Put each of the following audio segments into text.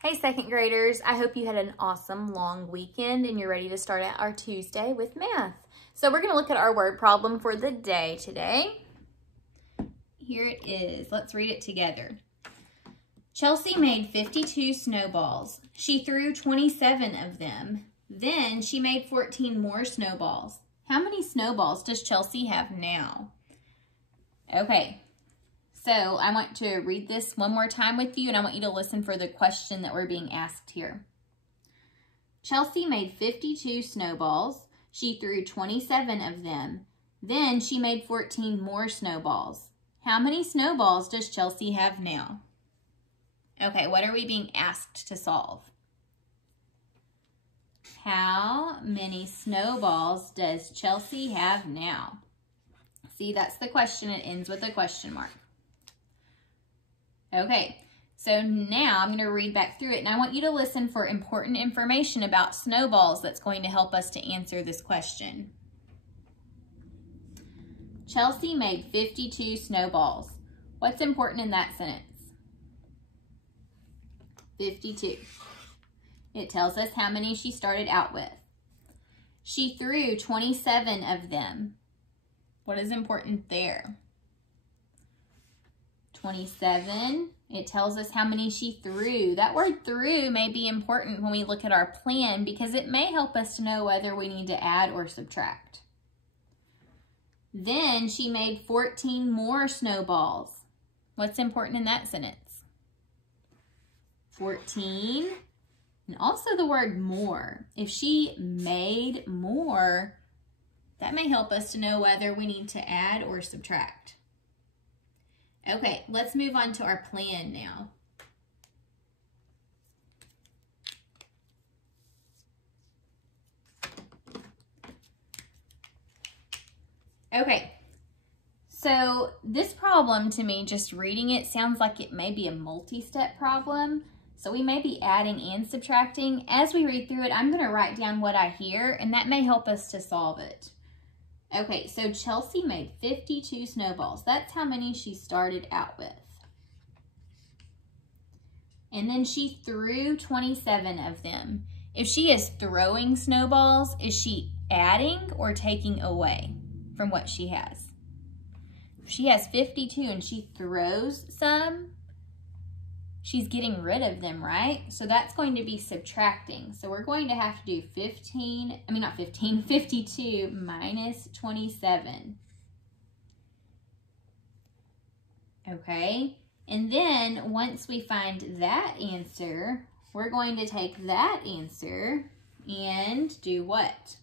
Hey second graders, I hope you had an awesome long weekend and you're ready to start out our Tuesday with math. So we're going to look at our word problem for the day today. Here it is. Let's read it together. Chelsea made 52 snowballs. She threw 27 of them. Then she made 14 more snowballs. How many snowballs does Chelsea have now? Okay. So I want to read this one more time with you, and I want you to listen for the question that we're being asked here. Chelsea made 52 snowballs. She threw 27 of them. Then she made 14 more snowballs. How many snowballs does Chelsea have now? Okay, what are we being asked to solve? How many snowballs does Chelsea have now? See, that's the question. It ends with a question mark. Okay, so now I'm going to read back through it, and I want you to listen for important information about snowballs that's going to help us to answer this question. Chelsea made 52 snowballs. What's important in that sentence? 52. It tells us how many she started out with. She threw 27 of them. What is important there? 27, it tells us how many she threw. That word threw may be important when we look at our plan because it may help us to know whether we need to add or subtract. Then she made 14 more snowballs. What's important in that sentence? 14, and also the word more. If she made more, that may help us to know whether we need to add or subtract. Okay, let's move on to our plan now. Okay, so this problem to me, just reading it, sounds like it may be a multi-step problem. So we may be adding and subtracting. As we read through it, I'm going to write down what I hear, and that may help us to solve it. Okay, so Chelsea made 52 snowballs. That's how many she started out with. And then she threw 27 of them. If she is throwing snowballs, is she adding or taking away from what she has? If she has 52 and she throws some, she's getting rid of them, right? So that's going to be subtracting. So we're going to have to do 52 minus 27. Okay, and then once we find that answer, we're going to take that answer and do what?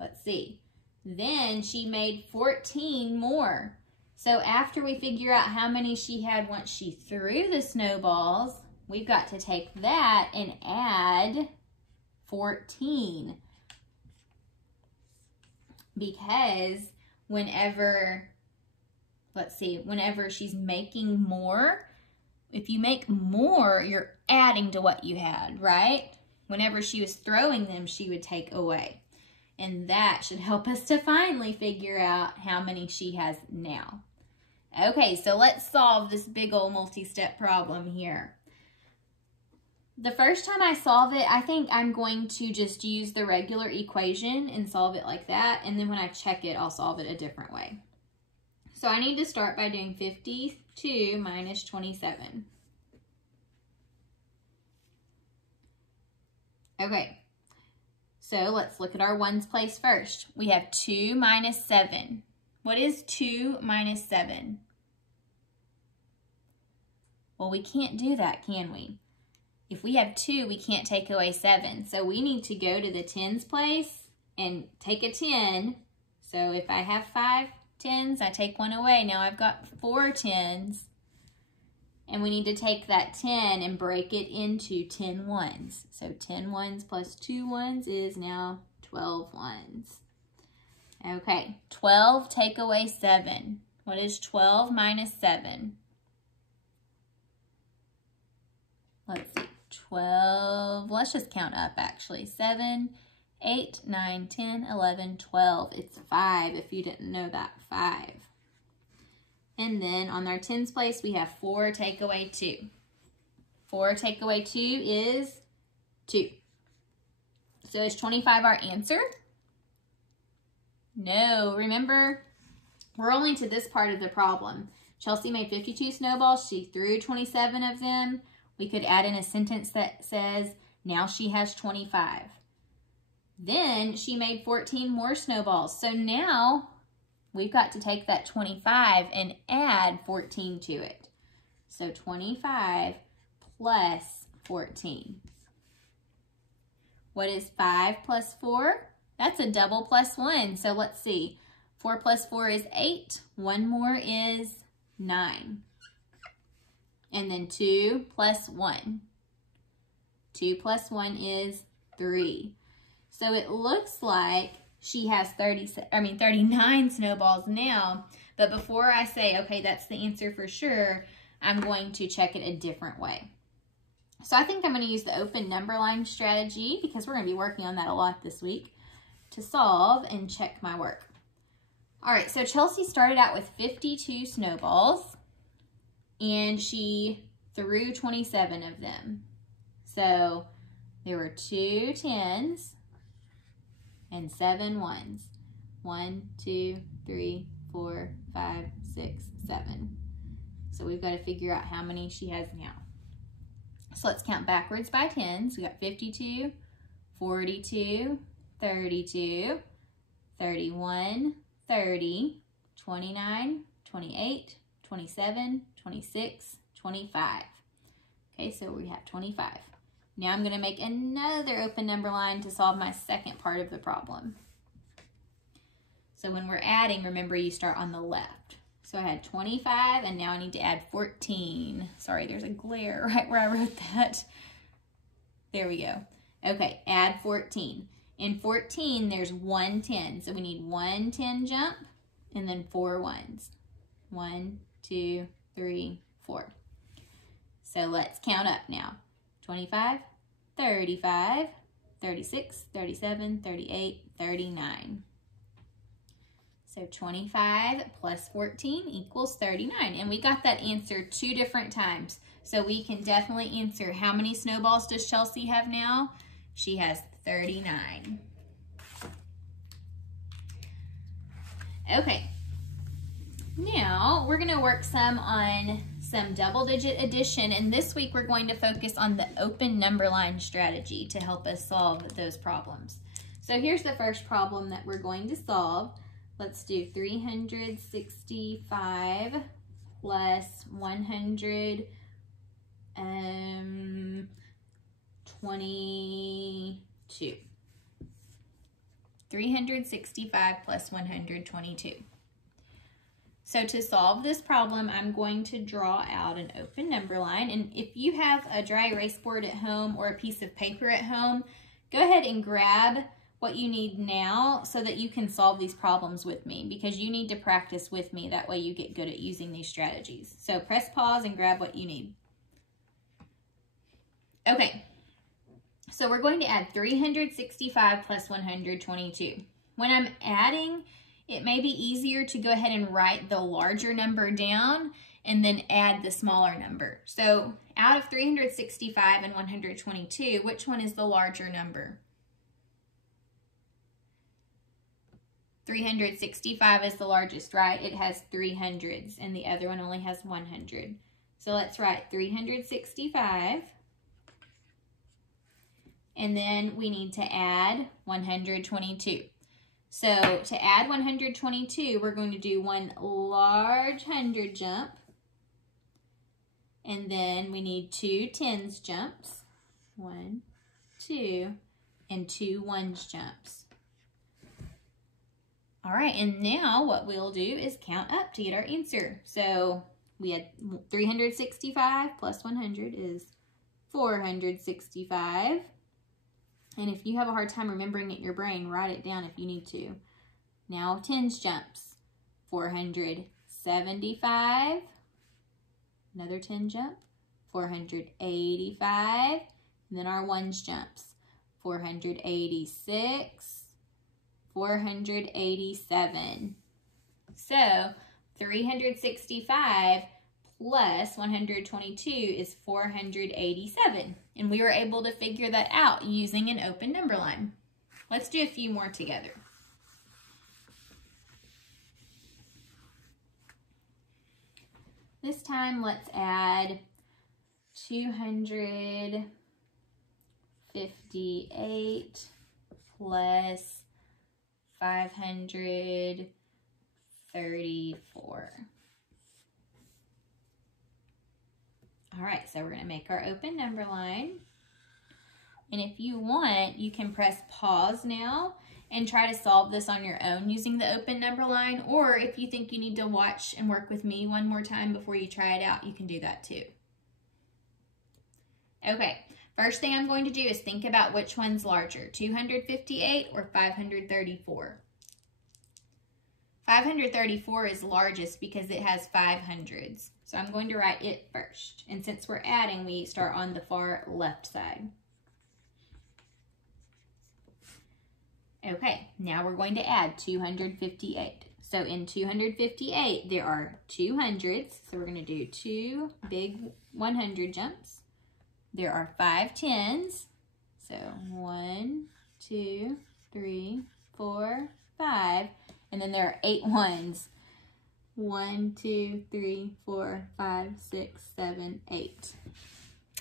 Let's see. Then she made 14 more. So after we figure out how many she had once she threw the snowballs, we've got to take that and add 14. Because whenever she's making more, if you make more, you're adding to what you had, right? Whenever she was throwing them, she would take away. And that should help us to finally figure out how many she has now. Okay, so let's solve this big old multi-step problem here. The first time I solve it, I think I'm going to just use the regular equation and solve it like that. And then when I check it, I'll solve it a different way. So I need to start by doing 52 minus 27. Okay, so let's look at our ones place first. We have 2 minus 7. What is 2 minus 7? Well, we can't do that, can we? If we have 2, we can't take away 7. So we need to go to the tens place and take a 10. So if I have 5 tens, I take 1 away. Now I've got 4 tens. And we need to take that 10 and break it into 10 ones. So 10 ones plus 2 ones is now 12 ones. Okay, 12 take away 7. What is 12 minus 7? Let's see, 12, let's just count up actually. 7, 8, 9, 10, 11, 12. It's 5 if you didn't know that, 5. And then on our tens place, we have 4 take away 2. 4 take away 2 is 2. So is 25 our answer? No, remember, we're only to this part of the problem. Chelsea made 52 snowballs. She threw 27 of them. We could add in a sentence that says, now she has 25. Then she made 14 more snowballs. So now we've got to take that 25 and add 14 to it. So 25 plus 14. What is 5 plus 4? That's a double plus 1. So let's see. 4 plus 4 is 8. 1 more is 9. And then 2 plus 1. 2 plus 1 is 3. So it looks like she has 39 snowballs now. But before I say, okay, that's the answer for sure, I'm going to check it a different way. So I think I'm going to use the open number line strategy, because we're going to be working on that a lot this week, to solve and check my work. All right, so Chelsea started out with 52 snowballs, and she threw 27 of them. So there were 2 10s and 7 1s. 1, 2, 3, 4, 5, 6, 7. So we've got to figure out how many she has now. So let's count backwards by 10s. We got 52, 42, 32, 31, 30, 29, 28, 27, 26, 25. Okay, so we have 25. Now I'm going to make another open number line to solve my second part of the problem. So when we're adding, remember you start on the left. So I had 25, and now I need to add 14. Sorry, there's a glare right where I wrote that. There we go. Okay, add 14. In 14, there's 1 10. So we need 1 10 jump and then 4 1s. 1, 2, 3, 4. So let's count up now. 25, 35, 36, 37, 38, 39. So 25 plus 14 equals 39. And we got that answer 2 different times. So we can definitely answer, how many snowballs does Chelsea have now? She has 39. Okay. Now we're going to work some on some double-digit addition. And this week we're going to focus on the open number line strategy to help us solve those problems. So here's the first problem that we're going to solve. Let's do 365 plus 122. 365 plus 122. So to solve this problem, I'm going to draw out an open number line. And if you have a dry erase board at home or a piece of paper at home, go ahead and grab what you need now so that you can solve these problems with me, because you need to practice with me. That way you get good at using these strategies. So press pause and grab what you need. Okay, so we're going to add 365 plus 122. When I'm adding, it may be easier to go ahead and write the larger number down and then add the smaller number. So out of 365 and 122, which one is the larger number? 365 is the largest, right? It has 3 hundreds, and the other one only has 100. So let's write 365. And then we need to add 122. So to add 122, we're going to do one large 100 jump. And then we need 2 10s jumps. 1, 2, and 2 1s jumps. All right, and now what we'll do is count up to get our answer. So we had 365 plus 100 is 465. And if you have a hard time remembering it in your brain, write it down if you need to. Now 10s jumps. 475. Another 10 jump. 485. And then our 1s jumps. 486. 487. So 365 plus 122 is 487. And we were able to figure that out using an open number line. Let's do a few more together. This time, let's add 258 plus 534. All right, so we're going to make our open number line. And if you want, you can press pause now and try to solve this on your own using the open number line. Or if you think you need to watch and work with me one more time before you try it out, you can do that too. Okay, first thing I'm going to do is think about which one's larger, 258 or 534. 534 is largest because it has 5 hundreds. So I'm going to write it first. And since we're adding, we start on the far left side. Okay, now we're going to add 258. So in 258, there are 2 hundreds. So we're going to do 2 big 100 jumps. There are 5 tens. So 1, 2, 3, 4, 5. And then there are 8 ones. 1, 2, 3, 4, 5, 6, 7, 8.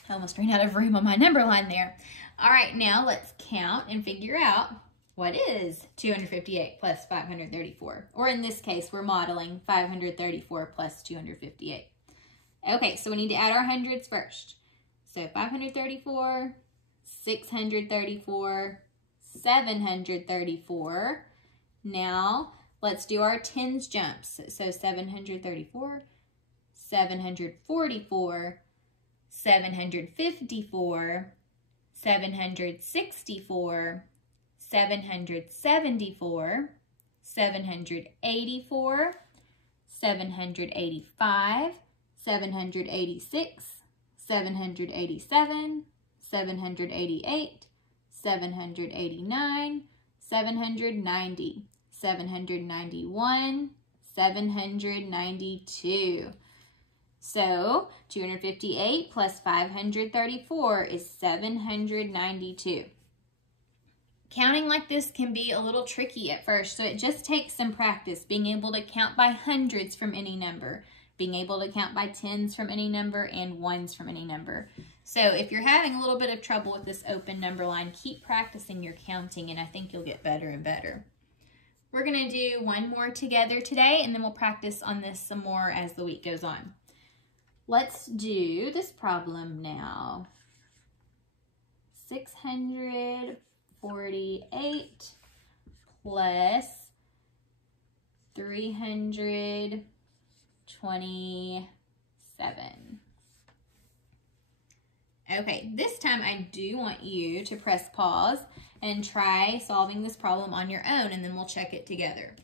I almost ran out of room on my number line there. All right, now let's count and figure out what is 258 plus 534. Or in this case, we're modeling 534 plus 258. Okay, so we need to add our hundreds first. So 534, 634, 734. Now, let's do our tens jumps. So 734, 744, 754, 764, 774, 784, 785, 786, 787, 788, 789, 790, 791, 792. So 258 plus 534 is 792. Counting like this can be a little tricky at first, so it just takes some practice, being able to count by hundreds from any number, being able to count by tens from any number, and ones from any number. So if you're having a little bit of trouble with this open number line, keep practicing your counting, and I think you'll get better and better. We're going to do one more together today, and then we'll practice on this some more as the week goes on. Let's do this problem now. 648 plus 327. Okay, this time I do want you to press pause and try solving this problem on your own, and then we'll check it together.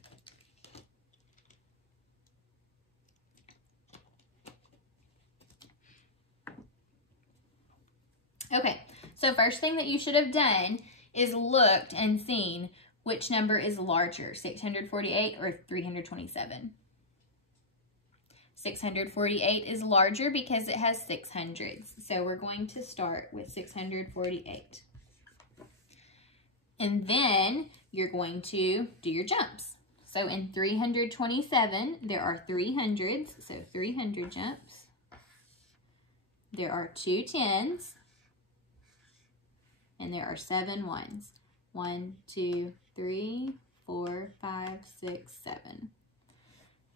Okay, so first thing that you should have done is looked and seen which number is larger, 648 or 327. 648 is larger because it has 6 hundreds. So we're going to start with 648. And then you're going to do your jumps. So in 327, there are 3 hundreds, so 300 jumps. There are 2 tens, and there are 7 ones. 1, 2, 3, 4, 5, 6, 7.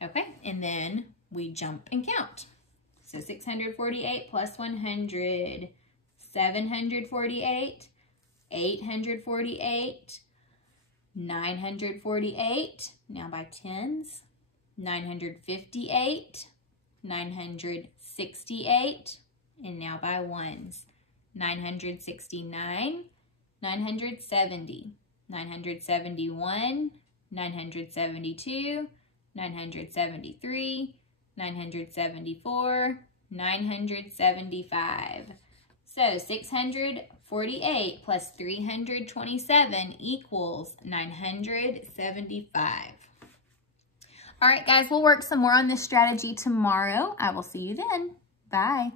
Okay, and then we jump and count. So 648 plus 100, 748, 848, 948, now by tens, 958, 968, and now by ones, 969, 970, 971, 972, 973, 974, 975. So 648 plus 327 equals 975. All right, guys, we'll work some more on this strategy tomorrow. I will see you then. Bye.